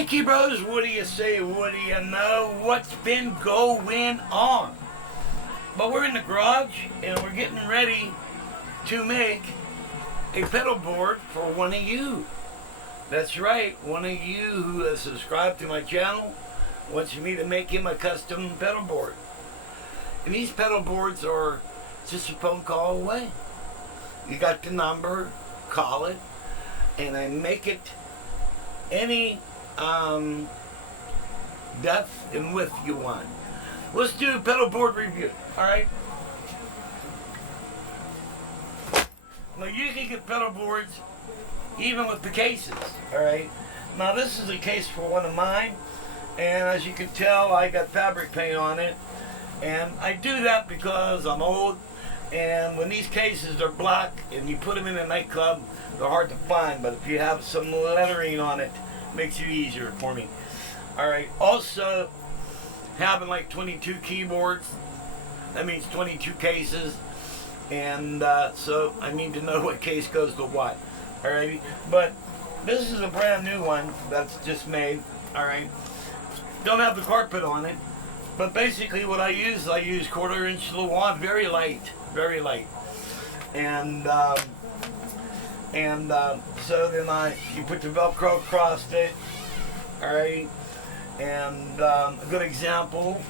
Hey Keybros, what do you say? What do you know? What's been going on? But we're in the garage and we're getting ready to make a pedal board for one of you. That's right, one of you who has subscribed to my channel wants me to make him a custom pedal board. And these pedal boards are just a phone call away. You got the number, call it, and I make it any depth and width you want. Let's do a pedal board review, alright? Now you can get pedal boards even with the cases, alright? Now this is a case for one of mine, and as you can tell I got fabric paint on it, and I do that because I'm old, and when these cases are black and you put them in a nightclub, they're hard to find, but if you have some lettering on it, makes it easier for me. Alright, also having like 22 keyboards, that means 22 cases, and so I need to know what case goes to what. Alrighty, but this is a brand new one that's just made. Alright, don't have the carpet on it, but basically what I use 1/4" Lewand, very light, and so then you put the Velcro across it. Alright, and a good example,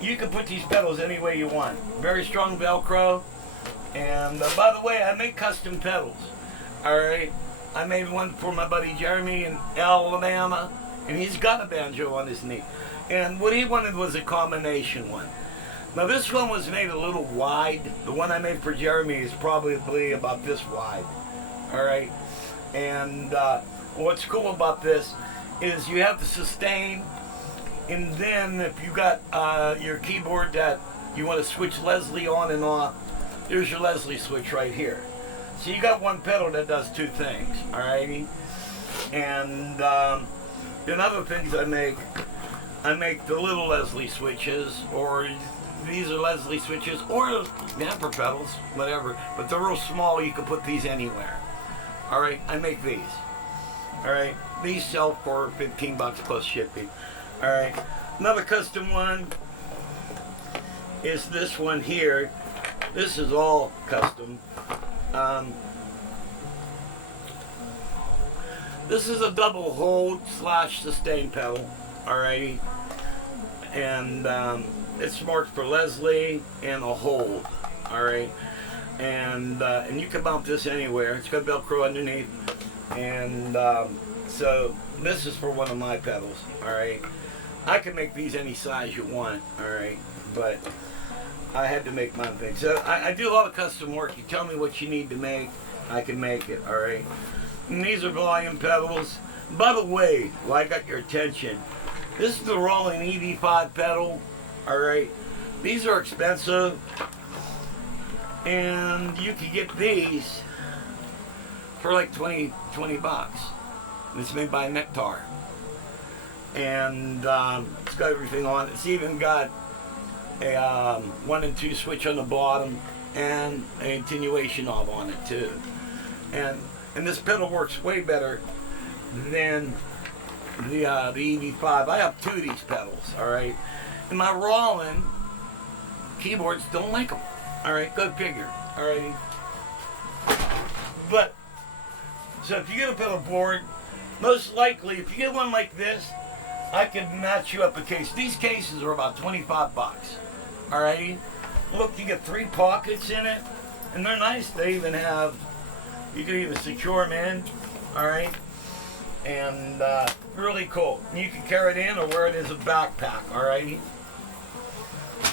you can put these pedals any way you want. Very strong Velcro. And by the way, I make custom pedals. Alright, I made one for my buddy Jeremy in Alabama, and he's got a banjo on his knee. And what he wanted was a combination one. Now this one was made a little wide. The one I made for Jeremy is probably about this wide. Alright, and what's cool about this is you have the sustain, and then if you got your keyboard that you want to switch Leslie on and off, there's your Leslie switch right here. So you got one pedal that does two things, alrighty? And then other things I make the little Leslie switches, or these are Leslie switches, or damper pedals, whatever, but they're real small, you can put these anywhere. Alright, I make these. Alright, these sell for $15 plus shipping. Alright, another custom one is this one here. This is all custom. This is a double hold / sustain pedal, alrighty, and it's marked for Leslie and a hold, alright, and you can mount this anywhere. It's got Velcro underneath, and so this is for one of my pedals, alright. I can make these any size you want, alright, but I had to make my thing. So I do a lot of custom work. You tell me what you need to make, I can make it, alright. And these are volume pedals. By the way, while I got your attention, this is the Rolling EV5 pedal, alright. These are expensive, and you can get these for like 20 bucks. And it's made by Nectar. And it's got everything on it. It's even got a 1 and 2 switch on the bottom and an attenuation knob on it too. And this pedal works way better than the EV5. I have 2 of these pedals, alright? And my Roland keyboards don't like them. Alright, go figure. Alrighty. But, so if you get a pedal board, most likely, if you get one like this, I can match you up a case. These cases are about 25 bucks. Alrighty? Look, you get 3 pockets in it, and they're nice. They even have, you can even secure them in, alright? And really cool. And you can carry it in or wear it as a backpack, alrighty?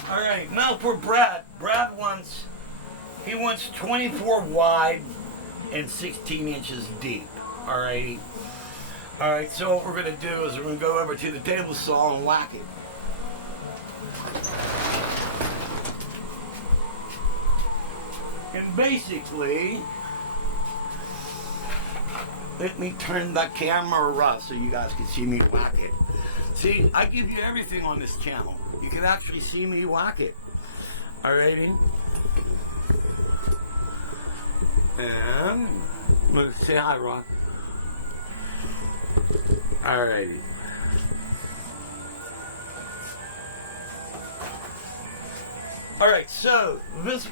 Alright, now for Brad. Brad wants 24 wide and 16 inches deep, alrighty? Alright, so what we're going to do is we're going to go over to the table saw and whack it. And basically, let me turn the camera so you guys can see me whack it. See, I give you everything on this channel. You can actually see me whack it. Alrighty? And let's say hi, Ron. Alrighty. Alright, so this,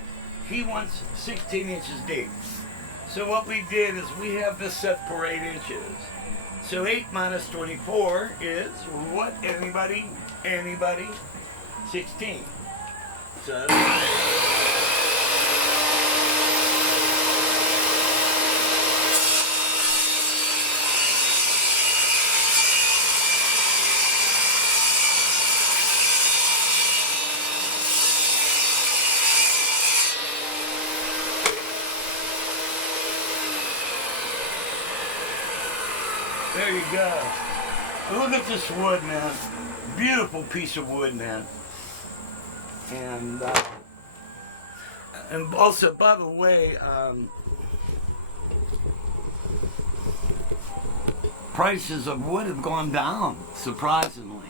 he wants 16 inches deep. So what we did is we have this set for 8 inches. So 8 minus 24 is what? Anybody? 16. So there you go. Look at this wood, man. Beautiful piece of wood, man. And also, by the way, prices of wood have gone down, surprisingly.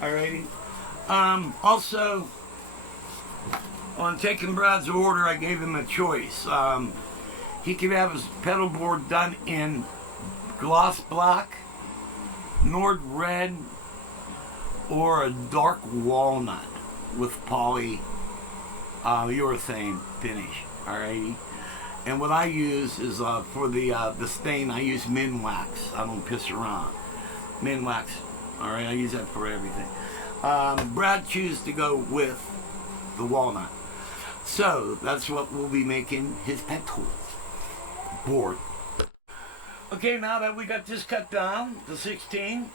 Alrighty. Also, on taking Brad's order, I gave him a choice. He could have his pedal board done in gloss black, Nord red, or a dark walnut with polyurethane finish. Alrighty. And what I use is for the stain, I use Minwax. I don't piss around. Minwax. Alright, I use that for everything. Brad chose to go with the walnut. So that's what we'll be making his pedal board. Okay, now that we got this cut down to 16,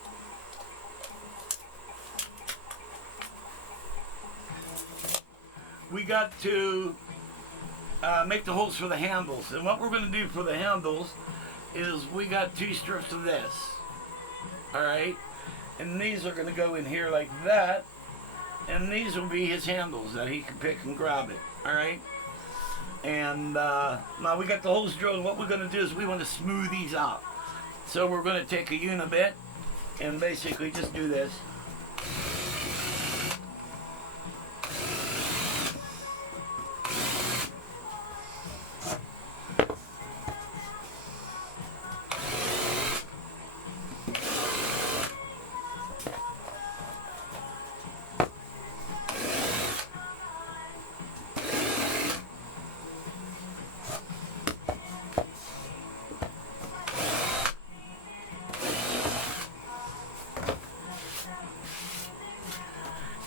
we got to make the holes for the handles. And what we're going to do for the handles is we got 2 strips of this. Alright? And these are going to go in here like that. And these will be his handles that he can pick and grab it. Alright? And now we got the holes drilled. What we're going to do is we want to smooth these out. So we're going to take a unibit and basically just do this.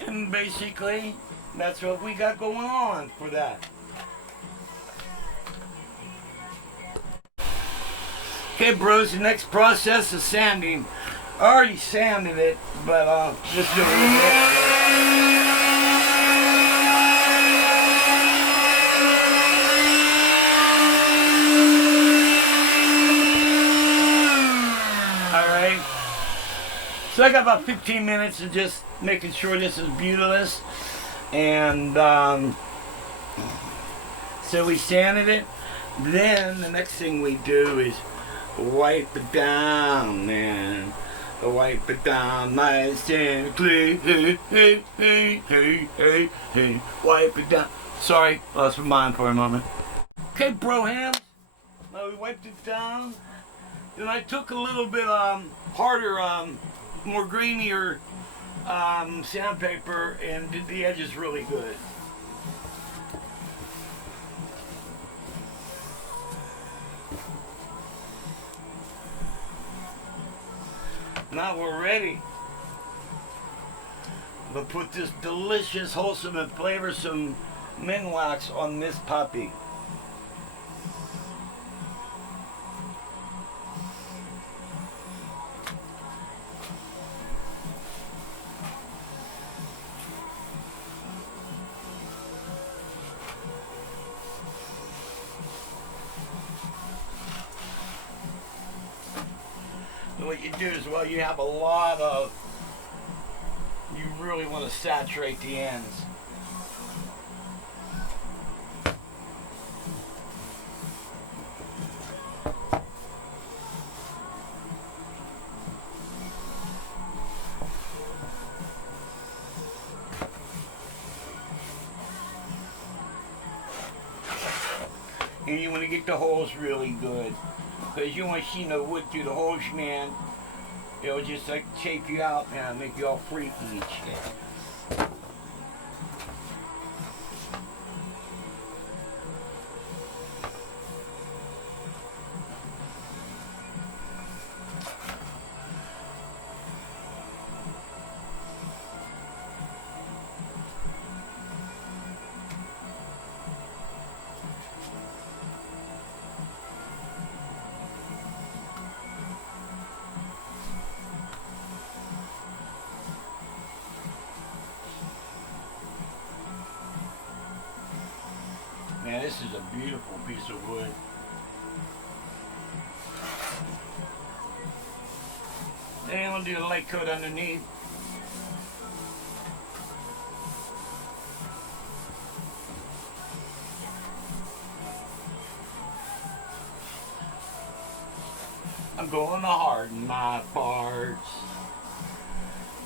And basically, that's what we got going on for that. Okay, bros, the next process is sanding. I already sanded it, but just do a little bit. So I got about 15 minutes of just making sure this is beautiless. And so we sanded it. Then the next thing we do is wipe it down, man. Wipe it down nice and clean. Hey, hey, hey, hey, hey, hey. Wipe it down. Sorry, lost my mind for a moment. Okay, bro hands. Now we wiped it down. Then I took a little bit harder, more greenier sandpaper and did the edges really good. Now we're ready to put this delicious, wholesome, and flavorsome Minwax on this puppy. What you do is, well, you have a lot of, you really want to saturate the ends. And you want to get the holes really good. Because you want to see no wood through the holes, man. It'll just like shape you out, man, make you all freaky and shit. Man, this is a beautiful piece of wood. Then we'll do the light coat underneath. I'm going to harden my parts.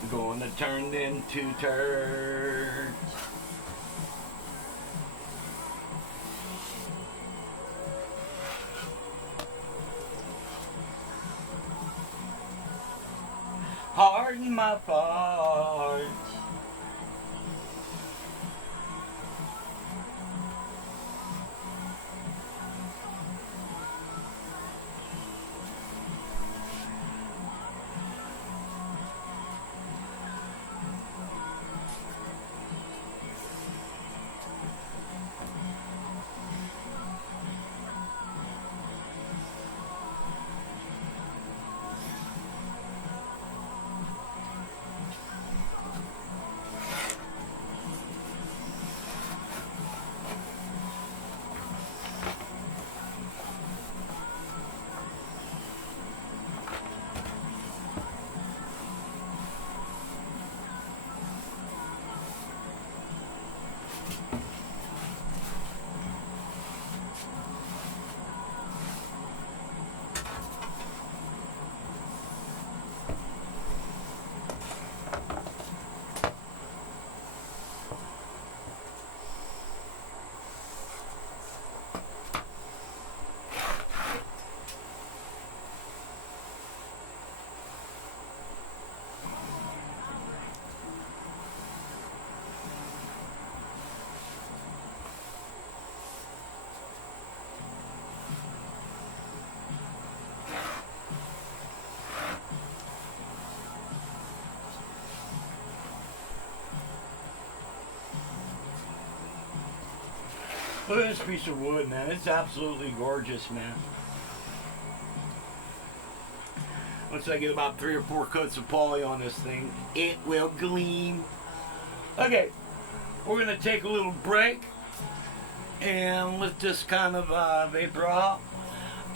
I'm going to turn them to turds. Harden my parts. Look at this piece of wood, man. It's absolutely gorgeous, man. Once I get about 3 or 4 coats of poly on this thing, it will gleam. Okay, we're going to take a little break and let this kind of vapor off,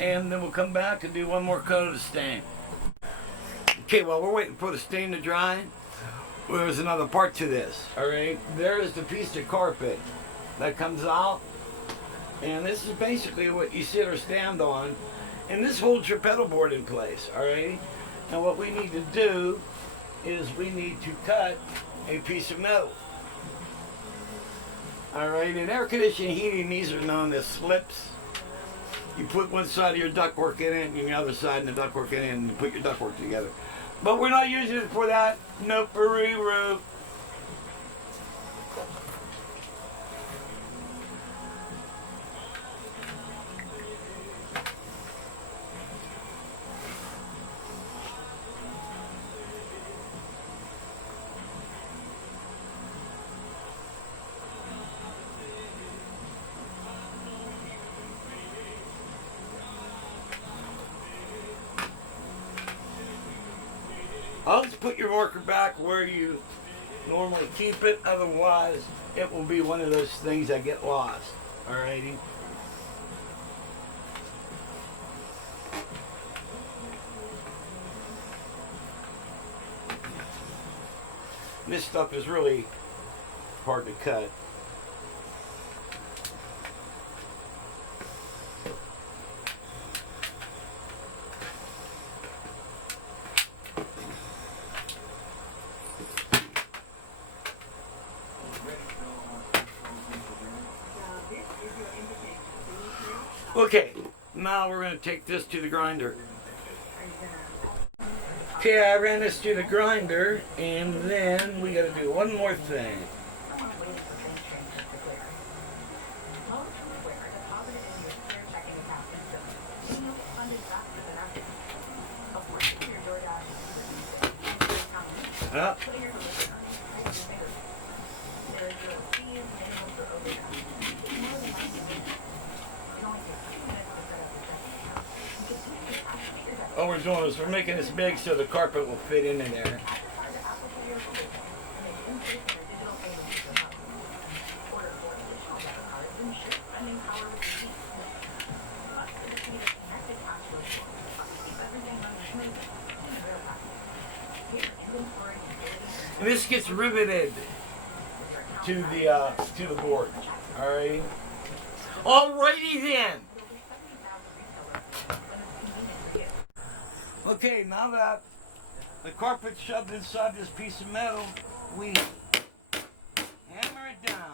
and then we'll come back and do one more coat of the stain. Okay, while we're waiting for the stain to dry, well, there's another part to this. All right, there is the piece of carpet that comes out. And this is basically what you sit or stand on. And this holds your pedal board in place, alright? Now what we need to do is we need to cut a piece of metal. Alright, in air conditioning heating, these are known as slips. You put one side of your ductwork in it and the other side in the ductwork in it, and you put your ductwork together. But we're not using it for that. Nope, roof. Always put your marker back where you normally keep it, otherwise it will be one of those things that get lost. Alrighty. This stuff is really hard to cut. Okay, now we're going to take this to the grinder. Okay, I ran this to the grinder, and then we got to do one more thing. Up. What we're doing is we're making this big so the carpet will fit in there. And this gets riveted to the board. All right. Alrighty then. Okay, now that the carpet's shoved inside this piece of metal, we hammer it down.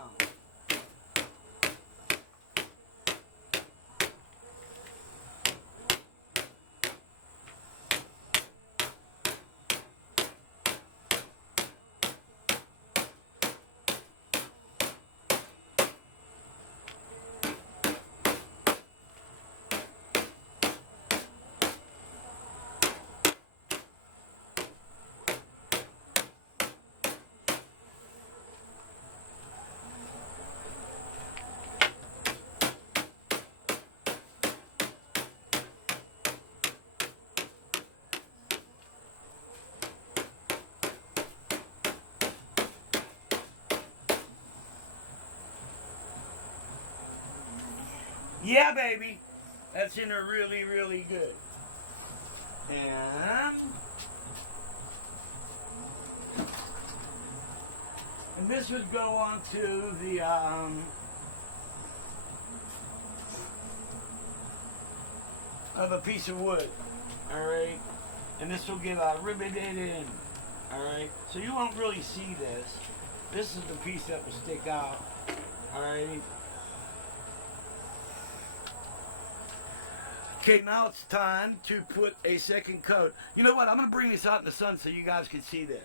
Yeah, baby. That's in there really, really good. And this would go on to the of a piece of wood. Alright. And this will get riveted in. Alright. So you won't really see this. This is the piece that will stick out. Alright. Okay, now it's time to put a second coat. You know what? I'm going to bring this out in the sun so you guys can see this.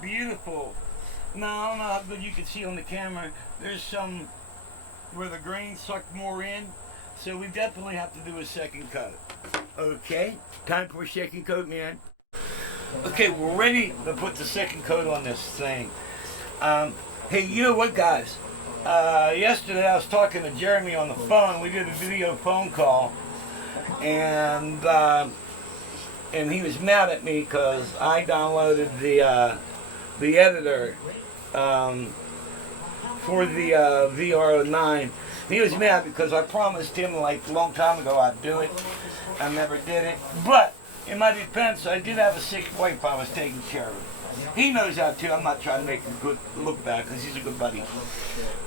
Beautiful. Now, I don't know how good you can see on the camera. There's some where the grain sucked more in. So we definitely have to do a second coat. Okay, time for a second coat, man. Okay, we're ready to put the second coat on this thing. Hey, you know what, guys? Yesterday I was talking to Jeremy on the phone. We did a video phone call, and he was mad at me because I downloaded the editor for the VR09. He was mad because I promised him like a long time ago I'd do it. I never did it. But in my defense, I did have a sick wife I was taking care of. He knows that too. I'm not trying to make a good look bad because he's a good buddy.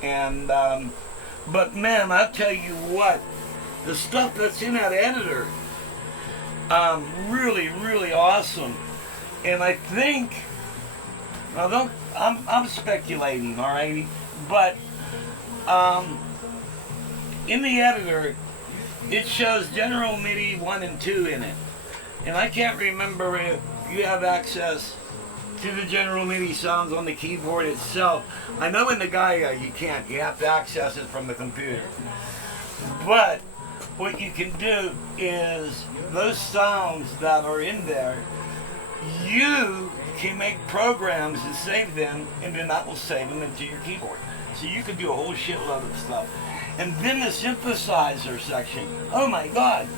And but man, I'll tell you what, the stuff that's in that editor, really, really awesome. And I think, now I'm speculating, alrighty, but in the editor, it shows General MIDI 1 and 2 in it. And I can't remember if you have access to the General MIDI sounds on the keyboard itself. I know in the Gaia you can't. You have to access it from the computer. But what you can do is those sounds that are in there, you can make programs and save them, and then that will save them into your keyboard. So you can do a whole shitload of stuff. And then the synthesizer section, oh my God,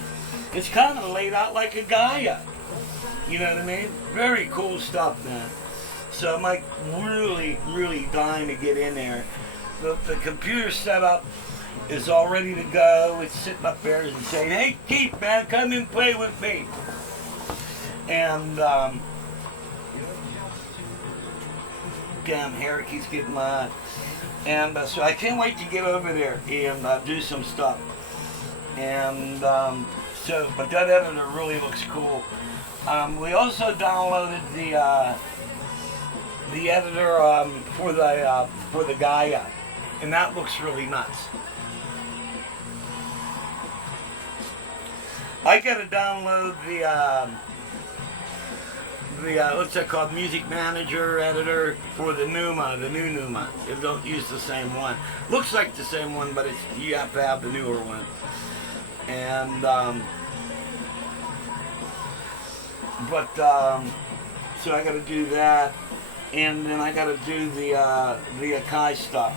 it's kind of laid out like a Gaia. You know what I mean? Very cool stuff, man. So I'm like really, really dying to get in there. The computer setup is all ready to go. It's sitting up there and saying, hey Keith, man, come and play with me. And damn hair keeps getting mine. And so I can't wait to get over there and do some stuff. And but that editor really looks cool. We also downloaded the editor for the Gaia, and that looks really nuts. I gotta download the what's that called, Music Manager editor for the Numa, the new Numa. It don't use the same one. Looks like the same one, but you have to have the newer one. And so I got to do that, and then I got to do the Akai stuff.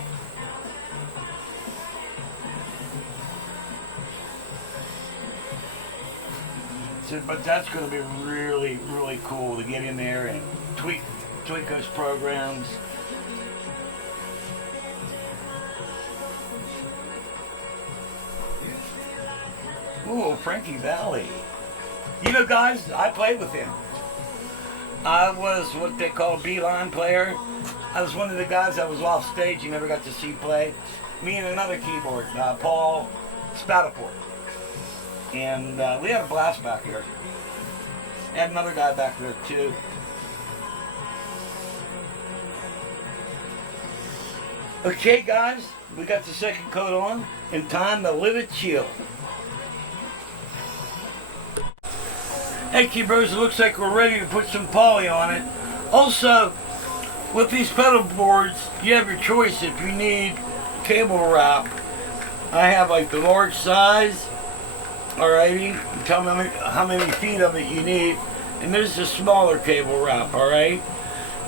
So, but that's going to be really, really cool to get in there and tweak those programs. Ooh, Frankie Valli. You know, guys, I played with him. I was what they call a beeline player. I was one of the guys that was off stage you never got to see play. Me and another keyboard, Paul Spataport. And we had a blast back here. Had another guy back there too. Okay, guys, we got the second coat on, and time to let it chill. Hey, Keybros, it looks like we're ready to put some poly on it. Also, with these pedal boards, you have your choice if you need cable wrap. I have like the large size. Alrighty, you tell me how many feet of it you need, and there's the smaller cable wrap. Alright,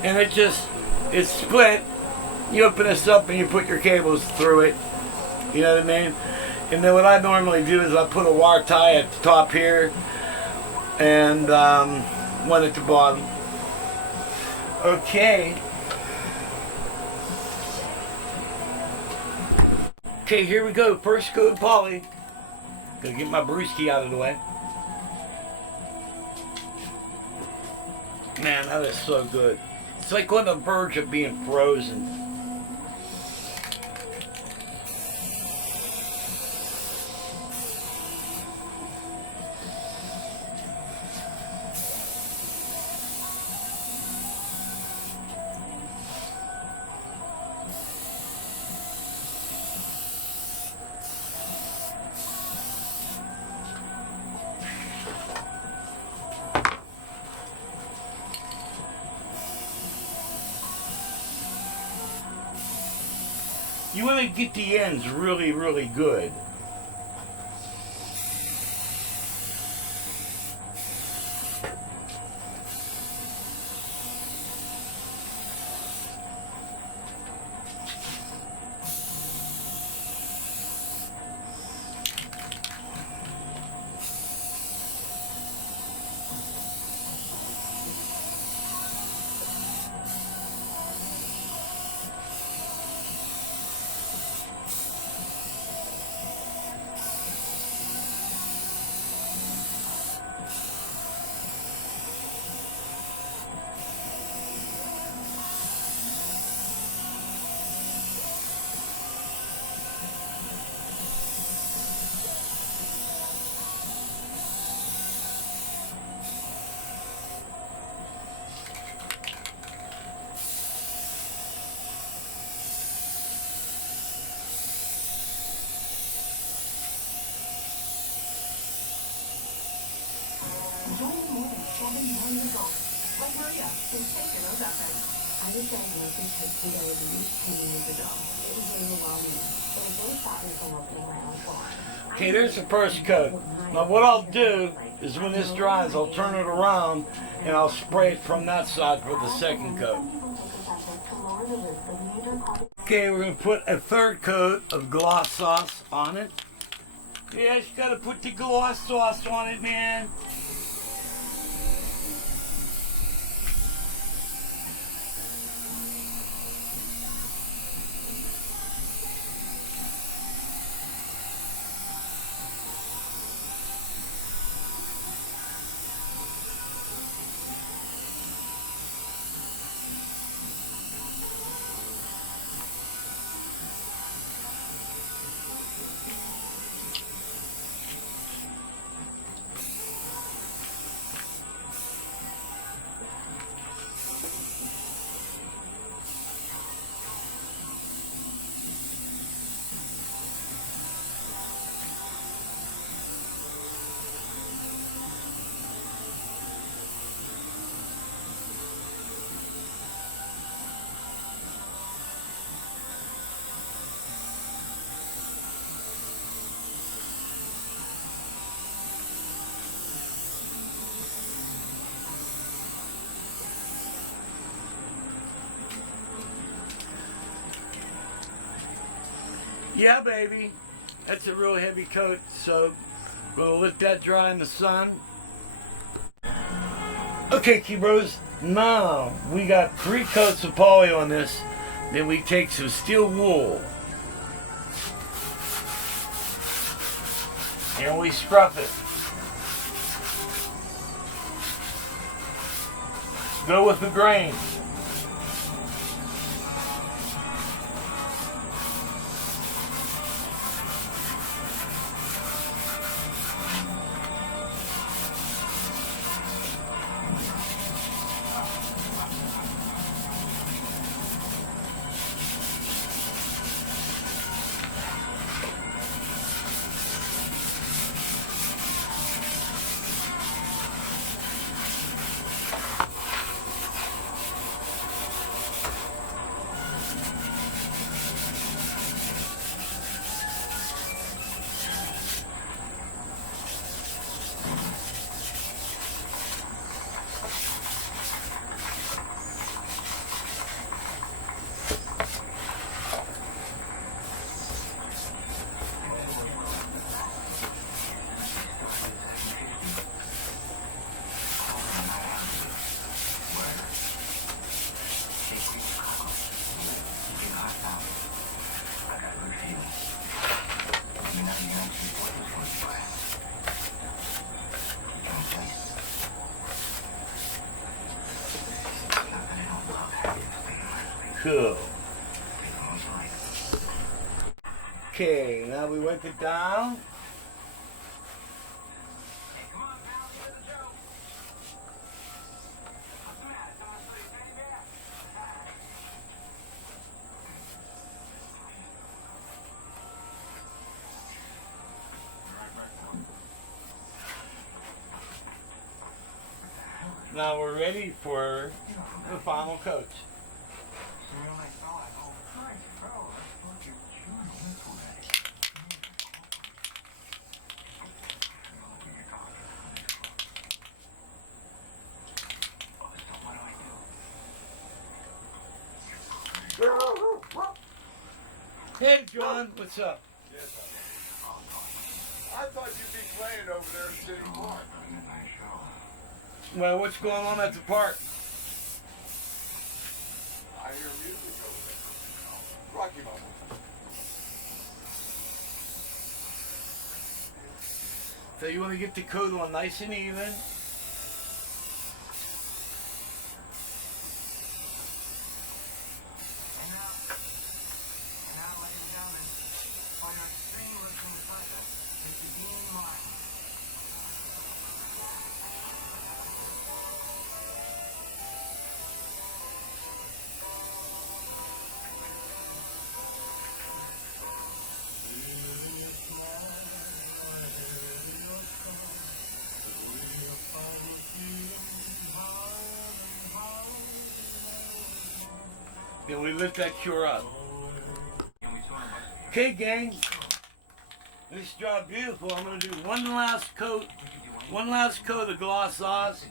and it's split. You open this up and you put your cables through it. You know what I mean? And then what I normally do is I put a wire tie at the top here, and one at the bottom. Okay. Okay, here we go. First coat of poly. Gonna get my brewski out of the way. Man, that is so good. It's like on the verge of being frozen. You want to get the ends really, really good. Okay, there's the first coat. Now what I'll do is when this dries, I'll turn it around and I'll spray it from that side for the second coat. Okay, we're going to put a third coat of gloss sauce on it. Yeah, you got to put the gloss sauce on it, man. Yeah, baby. That's a real heavy coat, so we'll let that dry in the sun. Okay, Key-Bros, now we got 3 coats of poly on this. Then we take some steel wool and we scruff it. Go with the grain. Cool. Okay, now we wipe it down. Now we're ready for the final coat. Hey, John, what's up? Yes, I thought you'd be playing over there at City Park. Well, what's going on at the park? I hear music over there. Rocky Mountain. So you want to get the coat on nice and even? Then we let that cure up. Okay, gang. This job beautiful. I'm gonna do one last coat of gloss sauce,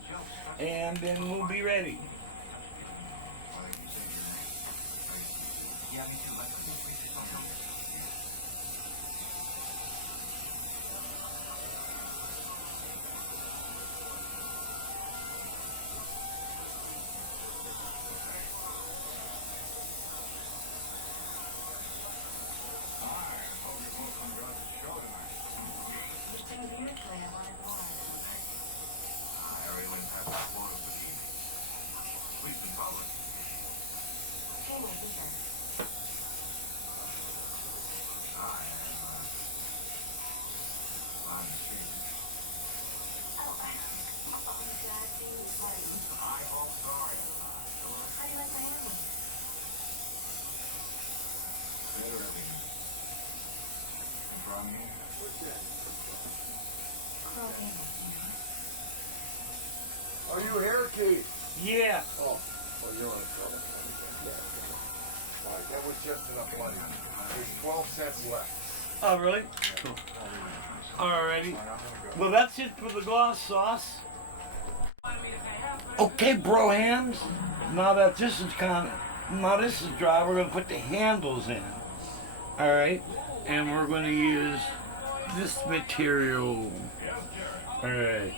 and then we'll be ready. Are you here, Keith? Yeah. Oh, well, you're in trouble. All right, that was just enough money. There's 12 cents left. Oh, really? Cool. Alrighty. Well, that's it for the gloss sauce. Okay, bro hams. Now that this is dry, we're gonna put the handles in. All right, and we're going to use this material. All right.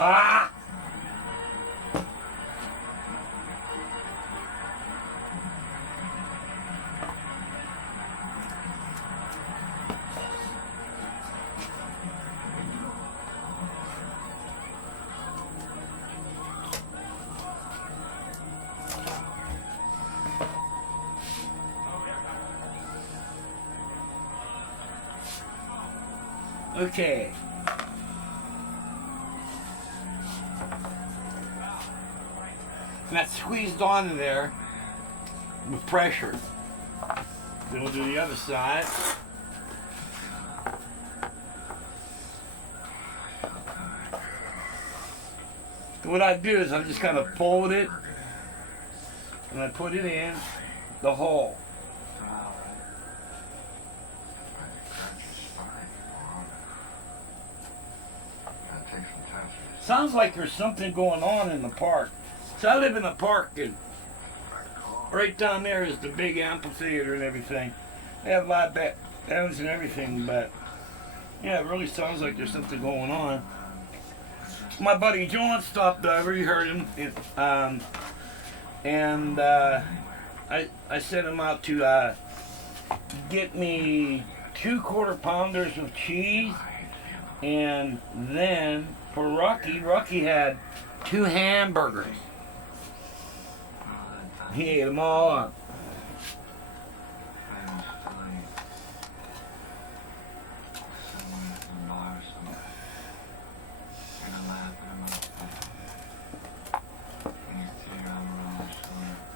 Ah! Okay. And that's squeezed onto there with pressure. Then we'll do the other side. And what I do is I just kind of fold it and I put it in the hole. Sounds like there's something going on in the park. So I live in a park, and right down there is the big amphitheater and everything. They have live bands and everything, but yeah, it really sounds like there's something going on. My buddy John stopped over. You heard him, and I sent him out to get me 2 quarter-pounders of cheese, and then for Rocky had 2 hamburgers. He ate them all up.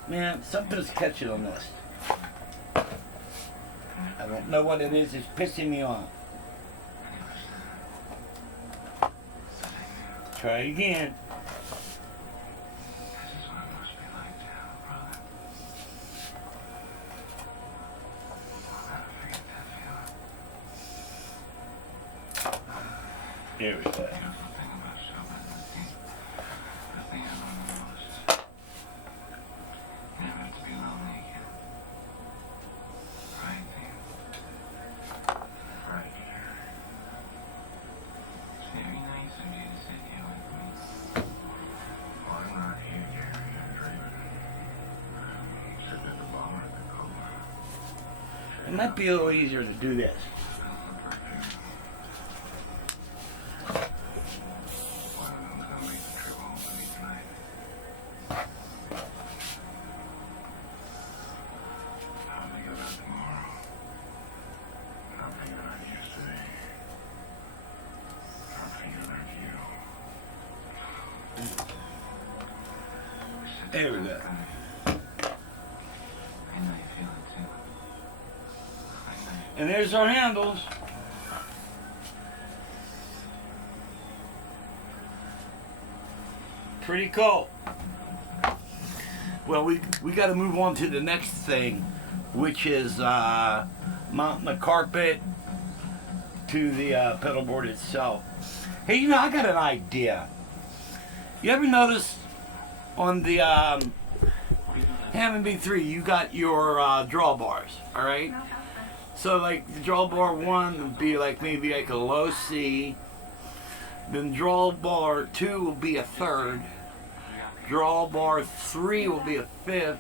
Man, something's catching on this. I don't know what it is. It's pissing me off. Try it again. There we go. It might be a little easier to do this. There we go. And there's our handles. Pretty cool. Well, we got to move on to the next thing, which is mounting the carpet to the pedal board itself. Hey, you know, I got an idea. You ever notice on the Hammond B3, you got your drawbars, all right? So like the drawbar 1 would be like maybe like a low C, then drawbar 2 will be a 3rd, drawbar 3 will be a 5th,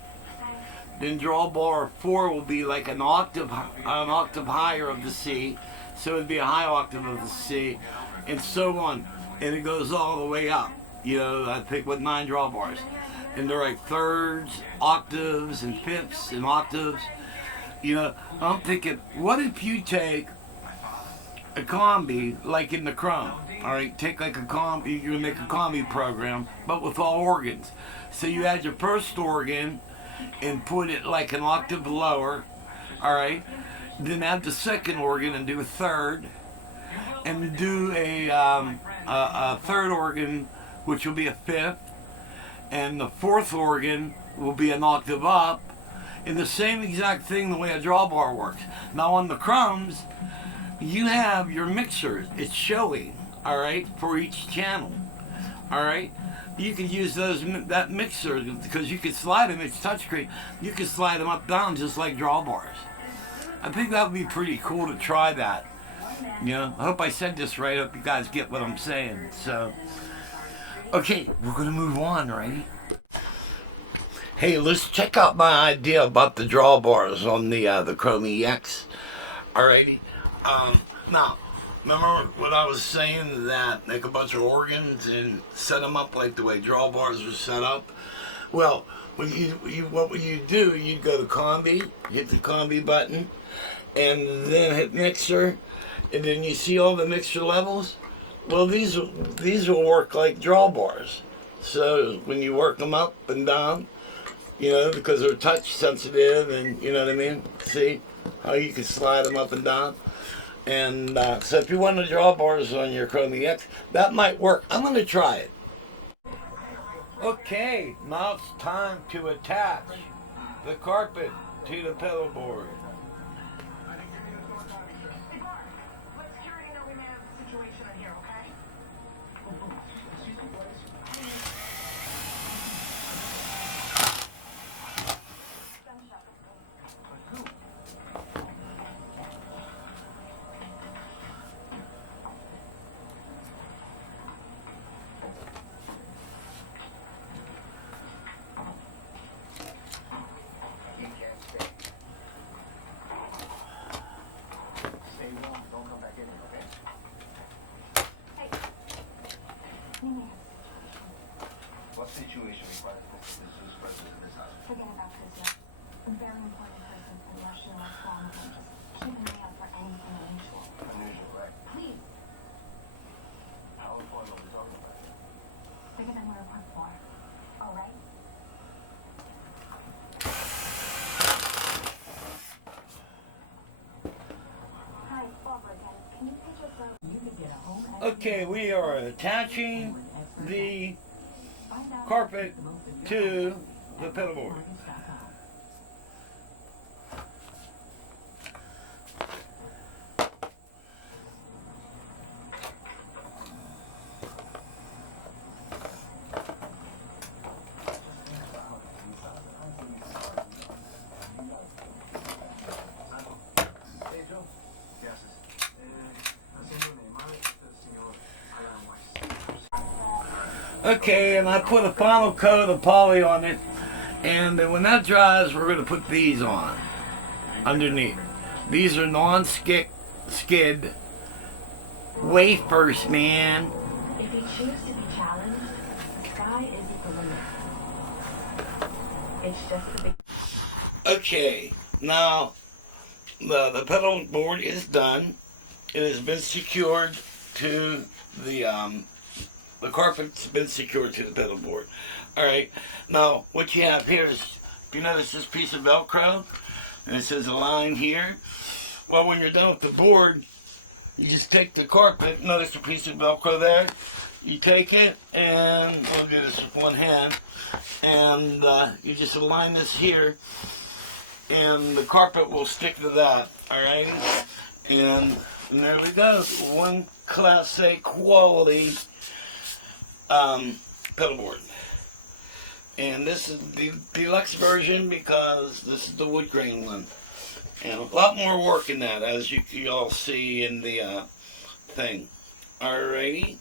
then drawbar 4 will be like an octave higher of the C, so it'd be a high octave of the C, and so on, and it goes all the way up. You know, I pick with 9 drawbars, and they're like 3rds, octaves, and 5ths, and octaves. You know, I'm thinking, what if you take a combi like in the Chrome? All right, take like a combi, you make a combi program, but with all organs. So you add your first organ and put it like an octave lower, all right? Then add the second organ and do a 3rd, and do a 3rd organ, which will be a 5th, and the 4th organ will be an octave up, and the same exact thing the way a drawbar works. Now on the Chromes, you have your mixers. It's showing, all right, for each channel, all right? You can use that mixer because you can slide them. It's touchscreen. You can slide them up, down, just like drawbars. I think that would be pretty cool to try that. You know, I hope I said this right. I hope you guys get what I'm saying. So, okay, we're gonna move on, right? Hey, let's check out my idea about the drawbars on the Chrome EX. Alrighty. Now, remember what I was saying, that make a bunch of organs and set them up like the way drawbars are set up? Well, what would you do? You'd go to combi, hit the combi button, and then hit mixer, and then you see all the mixer levels. Well, these will work like drawbars. So when you work them up and down, you know, because they're touch sensitive, and you know what I mean? See how you can slide them up and down? And so if you want the drawbars on your Chrome EX, that might work. I'm going to try it. Okay, now it's time to attach the carpet to the pedal board. What situation requires this person in this house? Forget about this yet. A very important person for the Russian astronomer. Just keep an eye out for anything unusual. Unusual, right? Please. How important are we talking about? Bigger than we're equipped for. All right? Hi, Barbara again. Can you take your phone? You can get a home. Okay, we are attaching the carpet to the pedal board. Okay, and I put a final coat of poly on it, and then when that dries, we're going to put these on underneath. These are non-skid wafers, man. If you choose to be challenged, the sky isn't the limit. It's just the big. Okay, now the pedal board is done. It has been secured to the carpet's been secured to the pedal board. Alright, now what you have here is, if you notice this piece of Velcro, and it says align here. Well, when you're done with the board, you just take the carpet, notice the piece of Velcro there, you take it, and we'll do this with one hand, and you just align this here, and the carpet will stick to that. All right, and there we go. One Class A quality pedalboard. And this is the deluxe version because this is the wood grain one. And a lot more work in that, as you all see in the thing. Alrighty.